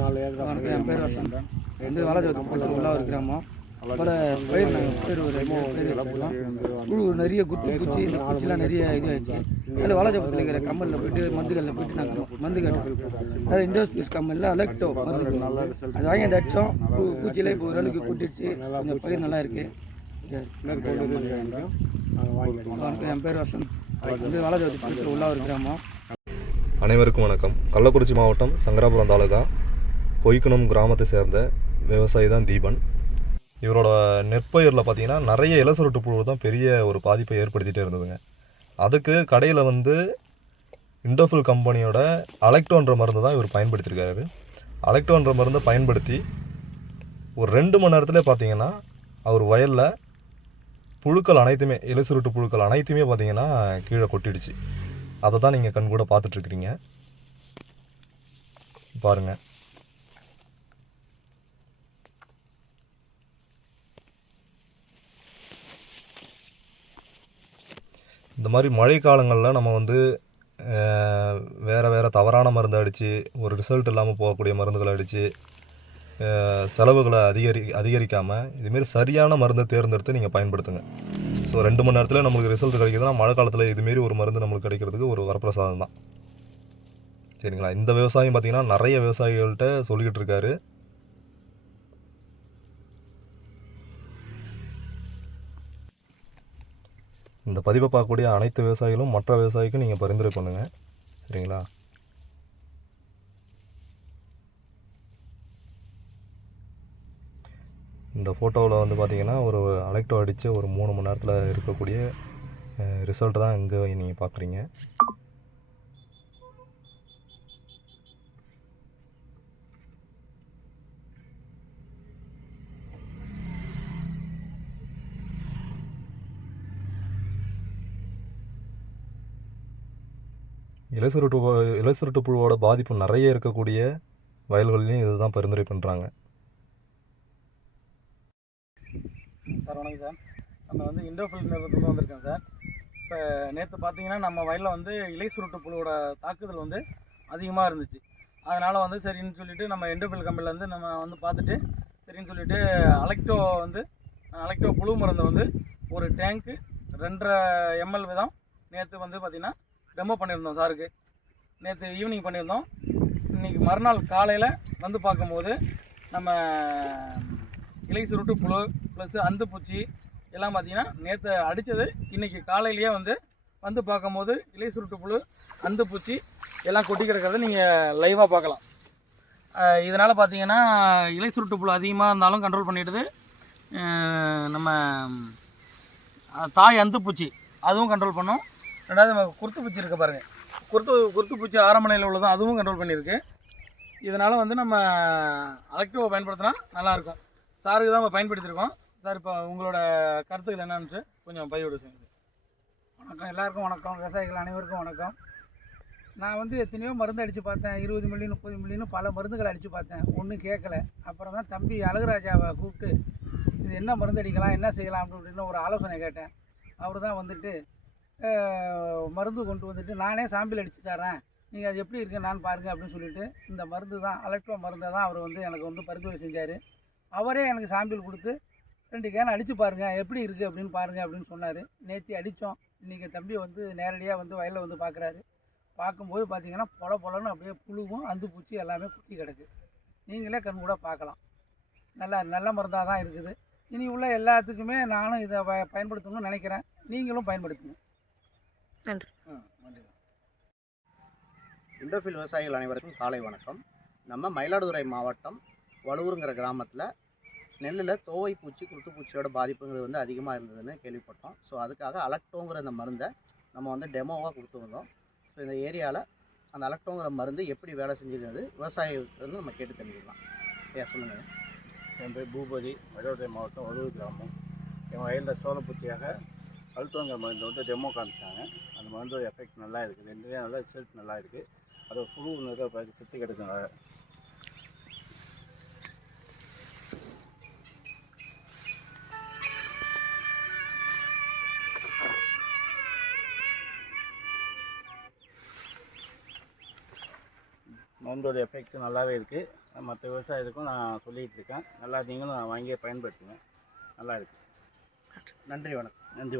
நாலு ஏக்கரா என் பேர் வசந்த் வந்து வாலாஜோதி பக்கத்தில் உள்ள ஒரு கிராமம் பல பயிர் நாங்கள் ஒரு ரெண்டு புழு நிறைய குத்து பூச்சி இந்த பூச்சிலாம் நிறைய இது ஆயிடுச்சு அதில் வாலாஜபத்தில் இருக்கிற கம்மலில் போயிட்டு மருந்துகளில் போயிட்டு நாங்கள் மருந்து கேட்டோம் அதாவது இண்டோஸ்பீஸ் கம்மலில் அலெக்டோ மருந்து அது வாங்கி அந்த அடித்தோம் பூ பூச்சியில் இப்போ ஓரளவுக்கு கொட்டிடுச்சு. கொஞ்சம் பயிர் நல்லா இருக்குது என் பேர் வசந்த். வந்து வாலாஜோதி பக்கத்தில் உள்ள ஒரு கிராமம் அனைவருக்கும் வணக்கம். கள்ளக்குறிச்சி மாவட்டம் சங்கராபுரம் தாலுகா. பொய்க்குணம் கிராமத்தை சேர்ந்த விவசாயி தான் தீபன். இவரோட நெற்பயிரில் பார்த்தீங்கன்னா நிறைய இலசுருட்டு புழு தான் பெரிய ஒரு பாதிப்பை ஏற்படுத்திகிட்டே இருந்ததுங்க. அதுக்கு கடையில் வந்து இண்டோஃபில் கம்பெனியோட அலெக்டோன்ற மருந்து தான் இவர் பயன்படுத்தியிருக்காரு அலெக்டோன்ற மருந்தை பயன்படுத்தி ஒரு ரெண்டு மணி நேரத்தில் பார்த்தீங்கன்னா அவர் வயலில் புழுக்கள் அனைத்துமே இலசுருட்டு புழுக்கள் அனைத்துமே பார்த்தீங்கன்னா கீழே கொட்டிடுச்சு. அதை தான் நீங்கள் கண் கூட பார்த்துட்ருக்குறீங்க பாருங்கள் இந்த மாதிரி மழை காலங்களில் நம்ம வந்து வேறு வேறு தவறான மருந்து அடித்து ஒரு ரிசல்ட் இல்லாமல் போகக்கூடிய மருந்துகளை அடித்து செலவுகளை அதிகரி அதிகரிக்காமல் இதுமாரி சரியான மருந்தை தேர்ந்தெடுத்து நீங்கள் பயன்படுத்துங்க. ஸோ ரெண்டு மணி நேரத்தில் நம்மளுக்கு ரிசல்ட் கிடைக்குதுன்னா மழை காலத்தில் இதுமாரி ஒரு மருந்து நம்மளுக்கு கிடைக்கிறதுக்கு ஒரு வரப்பிரசாதம் தான். சரிங்களா? இந்த விவசாயம் பார்த்தீங்கன்னா நிறைய விவசாயிகள்கிட்ட சொல்லிக்கிட்டு இருக்காரு. இந்த பதிவை பார்க்கக்கூடிய அனைத்து விவசாயிகளும் மற்ற விவசாயிக்கும் நீங்கள் பரிந்துரை பண்ணுங்கள் சரிங்களா? இந்த ஃபோட்டோவில் வந்து பார்த்திங்கன்னா ஒரு அலெக்டோ அடித்து ஒரு மூணு மணி நேரத்தில் இருக்கக்கூடிய ரிசல்ட் தான் இங்கே நீங்கள் பார்க்குறீங்க இலசுருட்டு பு- இலசுருட்டு புழுவோட பாதிப்பு நிறைய இருக்கக்கூடிய வயல்கள்லையும் இதுதான் பரிந்துரை பண்ணுறாங்க சார் வணக்கம் சார். நம்ம வந்து இண்டோஃபில் நிறுவனத்தில் வந்திருக்கோம் சார். இப்போ நேற்று பார்த்தீங்கன்னா நம்ம வயலில் வந்து இலை சுருட்டு புழுவோட தாக்குதல் வந்து அதிகமாக இருந்துச்சு. அதனால் வந்து சரின்னு சொல்லிட்டு நம்ம இண்டோஃபில் கம்பெனிலேருந்து நம்ம வந்து பார்த்துட்டு சரின்னு சொல்லிட்டு அலெக்டோ வந்து அலெக்டோ புழு மருந்தை வந்து ஒரு டேங்க்கு ரெண்டரை எம்எல் விதம் நேற்று வந்து பார்த்திங்கன்னா டெமோ பண்ணியிருந்தோம் சாருக்கு. நேற்று ஈவினிங் பண்ணியிருந்தோம். இன்றைக்கி மறுநாள் காலையில் வந்து பார்க்கும்போது நம்ம இலை சுருட்டு புழு ப்ளஸ் அந்துப்பூச்சி எல்லாம் பார்த்தீங்கன்னா நேற்று அடித்தது இன்றைக்கி காலையிலேயே வந்து வந்து பார்க்கும்போது இலை சுருட்டு புழு அந்துப்பூச்சி எல்லாம் கொட்டி கிடக்கிறத நீங்கள் லைவாக பார்க்கலாம். இதனால் பார்த்தீங்கன்னா இலை சுருட்டு புழு அதிகமாக இருந்தாலும் கண்ட்ரோல் பண்ணிடுது. நம்ம தாய் அந்துப்பூச்சி அதுவும் கண்ட்ரோல் பண்ணும். ரெண்டாவது நம்ம குருத்து பூச்சி இருக்க பாருங்கள் குருத்து குருத்து பூச்சி ஆரம்ப உள்ளதும் அதுவும் கண்ட்ரோல் பண்ணியிருக்கு. இதனால் வந்து நம்ம அலெக்டிவை பயன்படுத்தினா நல்லாயிருக்கும். சாருக்கு தான் நம்ம பயன்படுத்தியிருக்கோம். சார் இப்போ உங்களோட கருத்துக்கள் என்னன்னு கொஞ்சம் பதிவிட செய்யுங்க வணக்கம் எல்லாருக்கும் வணக்கம். விவசாயிகள் அனைவருக்கும் வணக்கம். நான் வந்து எத்தனையோ மருந்து அடித்து பார்த்தேன். இருபது மில்லி முப்பது மில்லின்னு பல மருந்துகள் அடித்து பார்த்தேன். ஒன்றும் கேட்கல. அப்புறம் தான் தம்பி அழகுராஜாவை கூப்பிட்டு இது என்ன மருந்து அடிக்கலாம்? என்ன செய்யலாம்? அப்படின்னு ஒரு ஆலோசனை கேட்டேன். அவர் தான் வந்துட்டு மருந்து கொண்டு வந்துட்டு நானே சாம்பிள் அடித்து தரேன் நீங்கள் அது எப்படி இருக்கு நான் பாருங்கள் அப்படின்னு சொல்லிட்டு இந்த மருந்து தான் அலக்ட்ரோ மருந்தை தான் அவர் வந்து எனக்கு வந்து பரிந்துரை செஞ்சார். அவரே எனக்கு சாம்பிள் கொடுத்து ரெண்டு கேன் அடித்து பாருங்கள் எப்படி இருக்குது அப்படின்னு பாருங்கள் அப்படின்னு சொன்னார். நேற்று அடித்தோம் இன்றைக்கி தம்பி வந்து நேரடியாக வந்து வயலில் வந்து பார்க்குறாரு பார்க்கும்போது பார்த்தீங்கன்னா பொல பொலன்னு அப்படியே புழுவும் அந்து பூச்சி எல்லாமே குத்தி கிடக்கு. நீங்களே கண் கூட பார்க்கலாம் நல்லா நல்ல மருந்தாக தான் இருக்குது. இனி உள்ள எல்லாத்துக்குமே நானும் இதை ப பயன்படுத்தணும்னு நினைக்கிறேன். நீங்களும் பயன்படுத்துங்க. இண்டோஃபில் விவசாயிகள் அனைவருக்கும் காலை வணக்கம். நம்ம மயிலாடுதுறை மாவட்டம் வலுவூருங்கிற கிராமத்தில் நெல்லில் தோவை பூச்சி குருத்துப்பூச்சியோட பாதிப்புங்கிறது வந்து அதிகமாக இருந்ததுன்னு கேள்விப்பட்டோம். ஸோ அதுக்காக அலக்டோங்கிற அந்த மருந்தை நம்ம வந்து டெமோவாக கொடுத்துருந்தோம் ஸோ இந்த ஏரியாவில் அந்த அலக்டோங்கிற மருந்து எப்படி வேலை செஞ்சுருந்தது விவசாயிகளுக்கு வந்து நம்ம கேட்டு தெரிஞ்சுக்கலாம். ஐயா சொல்லுங்கள் என் பேர் பூபதி. மயிலாடுதுறை மாவட்டம் ஒழுவு கிராமம். என் வயலில் சோளப்பூச்சியாக அழுத்தவங்க மருந்து வந்து டெமோ காமிச்சாங்க. அந்த மருந்தோட எஃபெக்ட் நல்லா இருக்குது ரெண்டுமே நல்லா ரிசல்ட் நல்லா இருக்குது அதை புழு ஒன்று பார்த்து சுற்றி கிடக்குங்க. மருந்தோட எஃபெக்ட் நல்லாவே இருக்குது மற்ற விவசாயத்துக்கும் நான் சொல்லிகிட்டு இருக்கேன். நல்லா நீங்களும் வாங்கி பயன்படுத்துங்க. நல்லா இருக்குது நன்றி வணக்கம். நன்றி